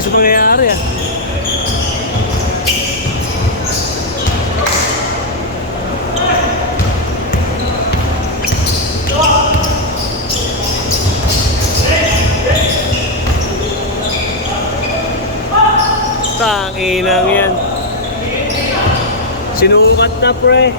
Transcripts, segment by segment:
bilis mangyayari ah. Tanginang yan. Sinukat na pre.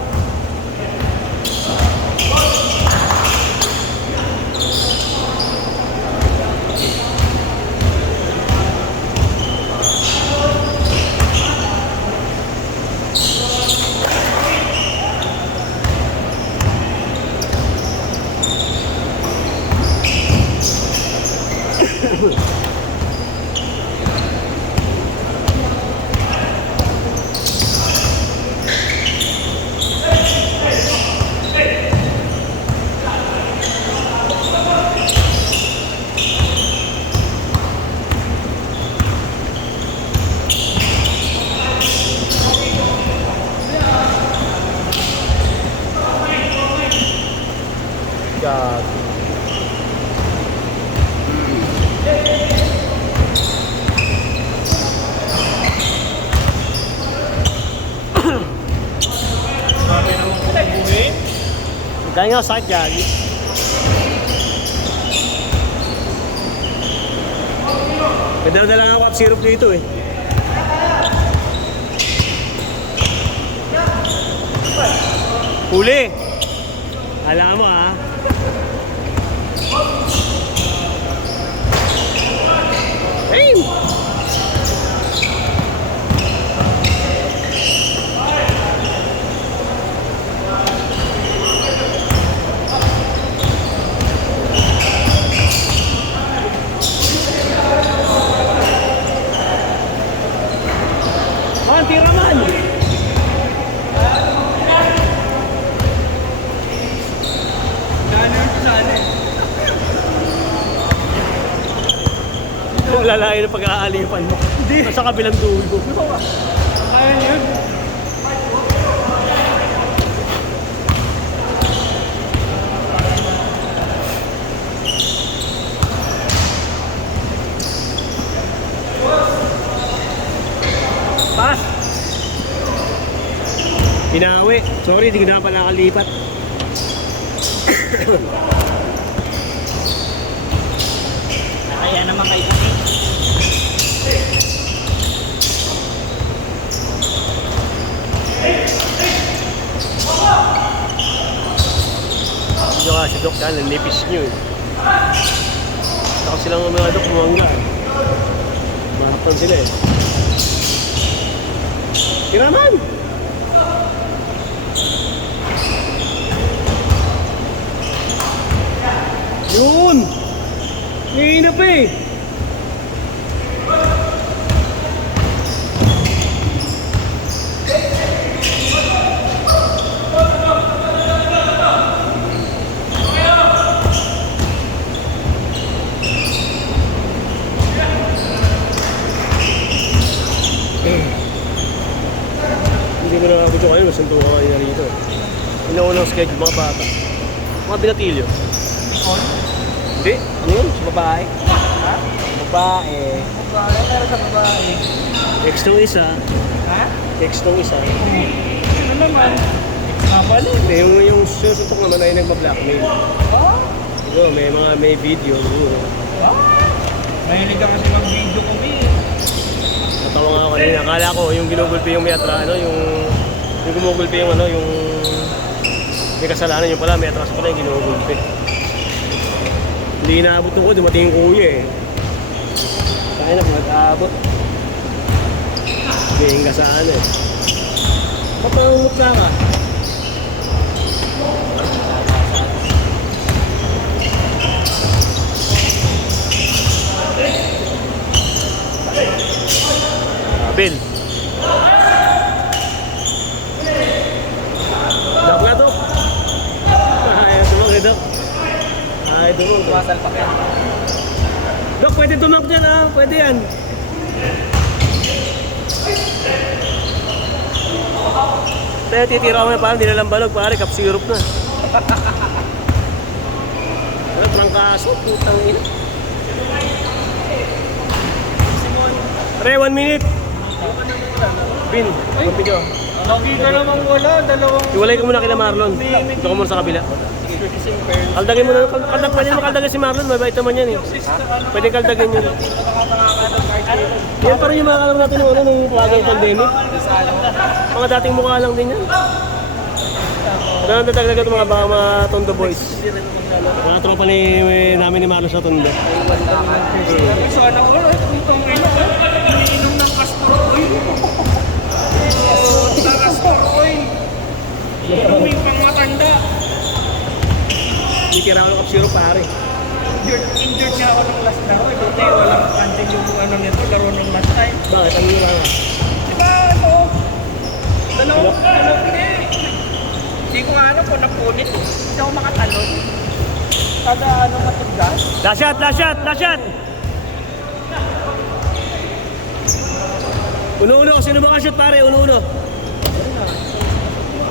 God. Gaya nga sakit yan. Padala lang ako at syrup dito eh. Huli. Alam mo ah. Hey! Oh, tira man! Lalayo na pag-aalipan mo. Hindi. Sa kabilang dulo. Kaya yun. Pas! Pinawi. Sorry, hindi ko na pala nakalipat. Kaya naman kayo kasi. Dito nga si Doc yan, nipis nyo eh. Ako silang mga Doc mangga eh. Mahapon sila eh. Tira man! Yun! Hihina pa eh! Hindi ko na gusto kayo, masunto ka kayo rito. Inaunang schedule mga bata. Mga binatilyo. Hindi? Ano yun? Sa babae? Ha? Babae. Babae? Meron sa babae. Ex nung isa. Ha? Ex nung isa. Ano naman? Nakapalit. Yung susuntok naman ay nagpa-blackmail. Oh? Ito, may video. Oh? Mahilig ka kasi mag-video kami. Natawa nga ako kanina. Akala ko yung ginugulpi yung may atra, ano, yung gumugulpi yung ano, yung may kasalanan yung pala, may atras pala yung ginugulpi. Hindi inaabot ko, dumating yung kuya eh. Kaya na kung nag-aabot. Gayeng ka sa ano eh. Papangumutla ka. Bill. Dok na to. Ayaw tumang eh, Dok. Ayaw tumang. Tumasal pa kaya. Dok, pwede tumak dyan ah. Pwede yan. Kaya titira mo na parang dinalang balog. Pare, cup syrup na. Ano, trangkaso. Putang ina. Pre, 1 minute. Pin, video. Lagi ka namang wala, dalawang... Iwalay ko muna kila Marlon. Ito ko muna sa kabila. Kaldagin mo na, pwede mo kaldagin si Marlon, mabait naman yan eh. Pwede kaldagin yun. Yan pa rin yung mga kalaro natin yung ano, nung plagay pandemic. Mga dating mukha lang din yan. Ito ang dadagdagan itong mga Tondo boys. Mga tropa namin ni Marlon sa Tondo. Sana ko, itong iniinom ng castor oil. Castor oil. Inumin pang matanda. May tira ako ng kapsiro pare. Injured niya ako nung last laro. Buti walang pansin yung ano nito, laro ng last time. Bakit? Ang iwan nga. Diba ano? Dalawang hindi ko nga ano kung napunit. Hindi ako makatalon. Kada ano matigas. Last shot, last shot, last shot! Uno-uno, sino ba ka-shoot pare? Uno-uno.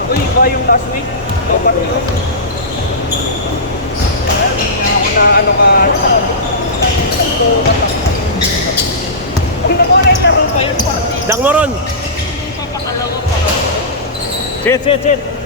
Uy, iba yung last week. Topat yun. Ako na ano ka Ang nakuha ka rin ba yun party? Dak mo ron! Papakalawa pa. Sit, sit, sit!